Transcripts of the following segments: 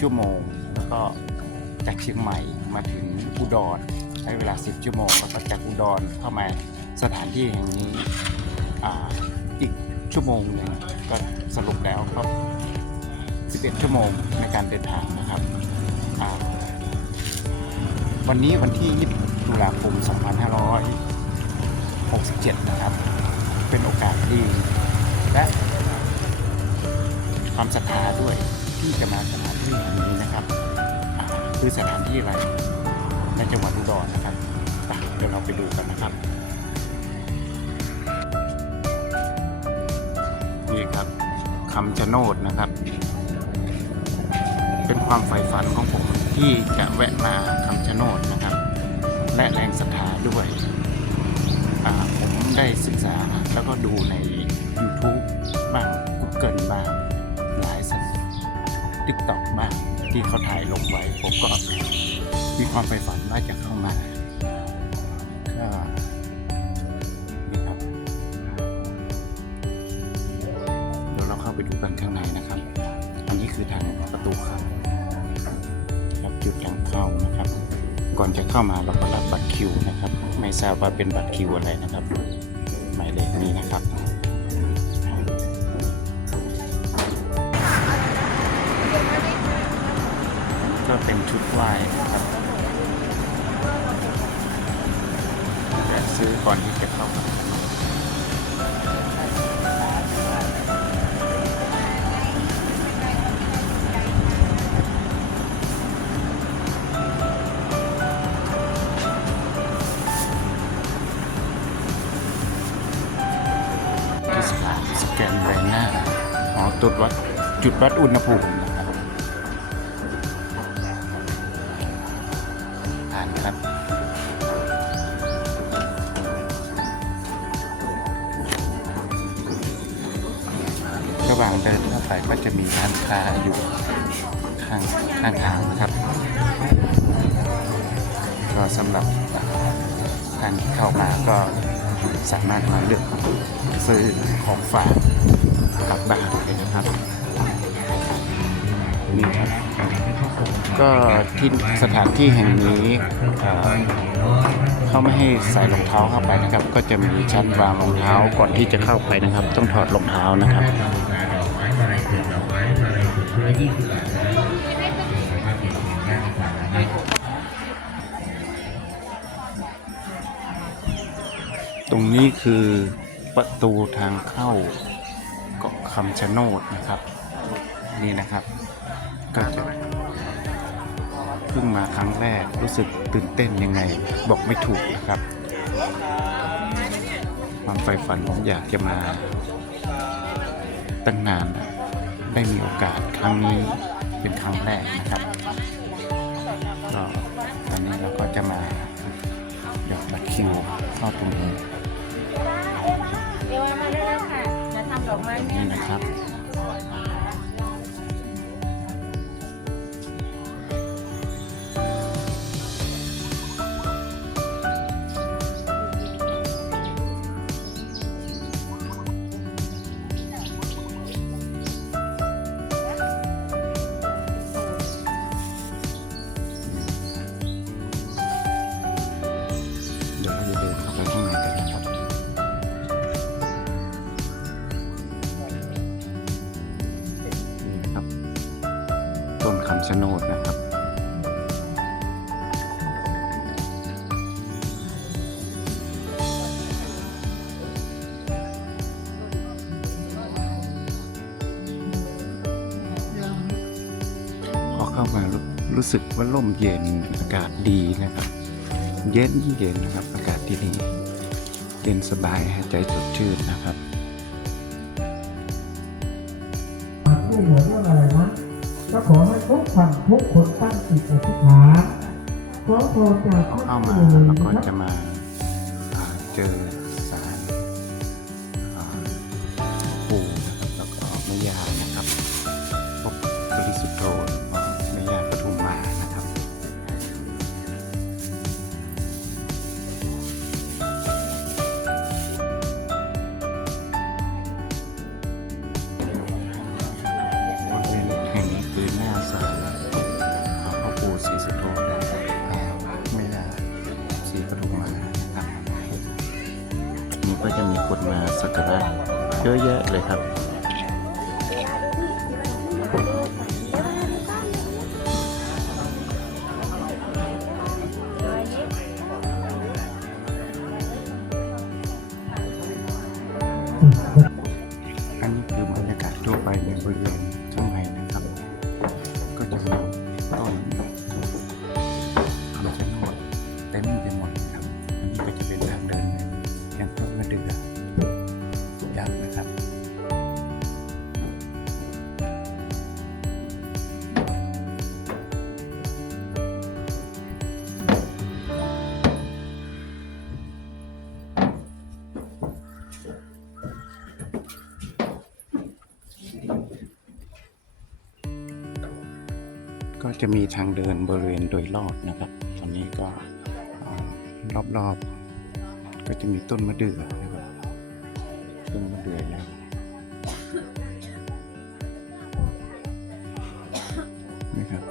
ชั่วโมง แล้วก็จากเชียงใหม่มาถึงอุดรใช้เวลา 10 ชั่วโมง แล้วก็จากอุดรเข้ามาสถานที่แห่งนี้ออีกชั่วโมงหนึ่งก็สรุปแล้วก็11 ชั่วโมงในการเดินทางนะครับ วันนี้วันที่ 20 ตุลาคม 2567 นะครับ เป็นโอกาสดีและความศรัทธาด้วย ที่จะมาสถานที่แห่งนี้นะครับคือสถานที่อะไรในจังหวัดอุดรนนะครับเดี๋ยวเราไปดูกันนะครับนี่ครับคำชะโนดนะครับ เป็นความใฝ่ฝันของผมที่จะแวะมาคำชะโนดนะครับ และแรงศรัทธาด้วยผมได้ศึกษาแล้วก็ดูใน YouTube บ้าง Google บ้าง TikTok บ้างที่เขาถ่ายลงไว้ ผมก็มีความใฝ่ฝันว่าจะเข้ามาก็นี่ครับเดี๋ยวเราเข้าไปดูกันข้างในนะครับ อันนี้คือทางประตูเข้าครับจุดทางเข้านะครับ ก่อนจะเข้ามาเราก็รับบัตรคิวนะครับ ไม่ทราบว่าเป็นบัตรคิวอะไรนะครับหมายเลขนี้นะครับ ก็เป็นชุดไหว้ครับจะซื้อก่อนที่จะเข้ามาสแกนใบหน้าอ๋อจุดวัดจุดวัดอุณหภูมิ นะครับผ่านครับ ระหว่างเดินเข้าไปก็จะมีร้านค้าอยู่ข้างข้างทางนะครับ ก็สำหรับท่านที่เข้ามาก็สามารถมาเลือกซื้อของฝากกลับบ้านเลยนะครับนี่ครับ ก็ที่สถานที่แห่งนี้เขาไม่ให้ใส่รองเท้าเข้าไปนะครับ ก็จะมีชั้นวางรองเท้าก่อนที่จะเข้าไปนะครับ ต้องถอดรองเท้านะครับตรงนี้คือประตูทางเข้าเกาะคำชะโนดนะครับ นี่นะครับก็จะ พิ่งมาครั้งแรกรู้สึกตื่นเต้นยังไง บอกไม่ถูกนะครับ ความใฝ่ฝันผมอยากจะมา ตั้งนานนะได้มีโอกาสครั้งนี้เป็นครั้งแรกนะครับก็ตอนนี้เราก็จะมาเดี๋ยวบัตรคิวเข้าตรงนี้เดี๋ยวมา ต้นคำชะโนดนะครับพอเข้ามารู้รู้สึกว่าร่มเย็นอากาศดีนะครับ เย็นเย็นนะครับ อากาศที่นี่เย็นสบายหายใจสดชื่นนะครับ ก็ขอให้ทุกท่านทุกคนตั้งจิตอธิษฐานขอพรจากพอท่านเข้ามาผู้แล้วก็นะคจะรับมาอ่าเจอ มาสักการะเยอะแยะเลยครับ ก็จะมีทางเดินบริเวณโดยรอบนะครับ ตอนนี้ก็รอบๆ ก็จะมีต้นมะเดื่อนะครับ ต้นมะเดื่อยักษ์นะครับ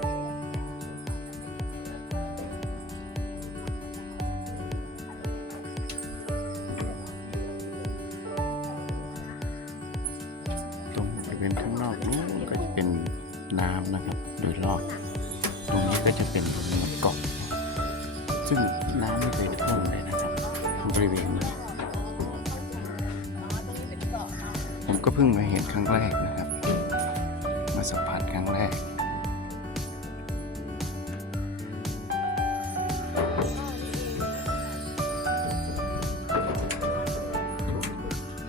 ตรงบริเวณข้างนอกนู้นก็จะเป็นน้ำนะครับ โดยรอบ ก็จะเป็นเหมือนเกาะซึ่งน้ำไม่เคยท่วมเลยนะครับบริเวณนี้ผมก็เพิ่งมาเห็นครั้งแรกนะครับ มาสัมผัสครั้งแรก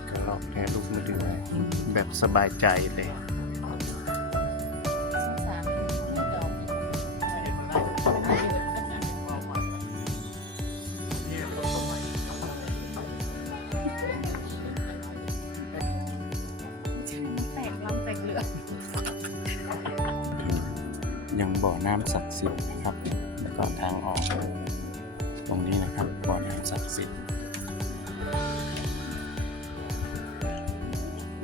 ก็ลองแพ้ลูกมือถือแบบสบายใจเลย ยังบ่อน้ำศักดิ์สิทธิ์นะครับ แล้วก็ทางออกตรงนี้นะครับบ่อน้ำศักดิ์สิทธิ์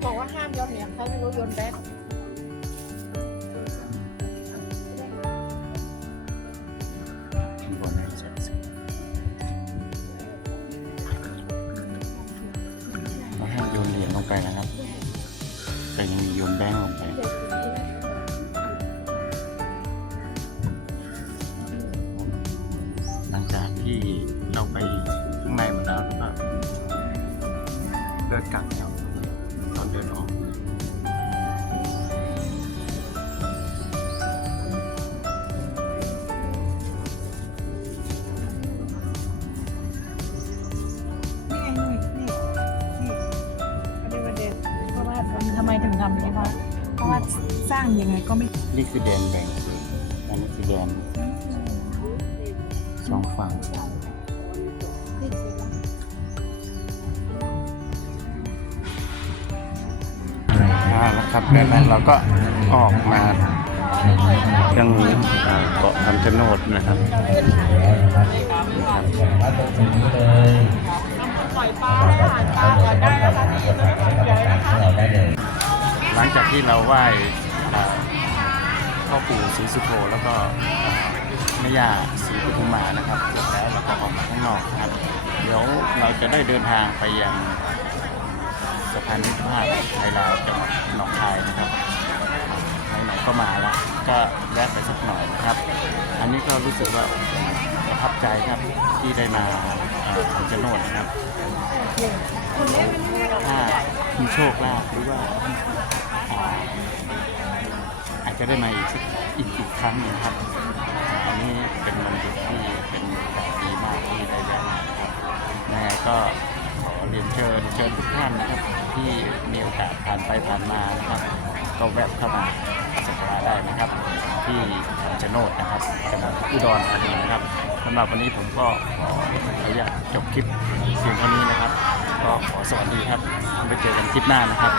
บอกว่าห้ามโยนเหรียญเขาไม่รู้โยนแบงค์บ่อน้ำศักดิ์สิทธิ์เราห้ามโยนเหรียญลงไปนะครับแต่ยังมีโยนแบงค์ลงไป เดินกลับแล้วตอนเดินออกนี่ไงนี่นี่นี่ประเด็นประเด็นเพราะว่าทำไมถึงทำอย่างนี้คะเพราะว่าสร้างยังไงก็ไม่นี่คือแดนแบ่งอันนี้คือแดนสองฝั่งาแล้วครับแล้วนั้นเราก็ออกมายังเกาะคำชะโนดนะครับนะครับหลังจากที่เราไหว้าพ่อปู่ศรีสุโธแล้วก็แม่ย่าศรีปทุมมานะครับเสร็จแล้วเราก็ออกมาข้างนอกนะครับ เดี๋ยวเราจะได้เดินทางไปยัง สะพานมิตรภาพไทยลาวจังหวัดหนองคายนะครับไหนๆก็มาแล้วก็แวะไปสักหน่อยนะครับ อันนี้ก็รู้สึกว่าประทับใจครับที่ได้มาเอ่อคำชะโนดนะครับถ้ามีโชคลาภหรือว่าอาจจะได้มาอีกสักอีกอีกครั้งนึงครับอันนี้เป็นวันหยุดที่เป็นโอกาสดีมากที่ได้แวะมาครับยังไงก็ขอเรียนเชิญเชิญทุกท่านนะครับ ที่มีโอกาสผ่านไปผ่านมานะครับ ก็แวะเข้ามาสักการะได้นะครับ ที่คำชโนดนะครับจังหวัดอุดรธานีนะครับสำหรับวันนี้ผมก็ขออนุญาตจบคลิปเพียงเท่านี้นะครับ ก็ขอสวัสดีครับไปเจอกันคลิปหน้านะครับ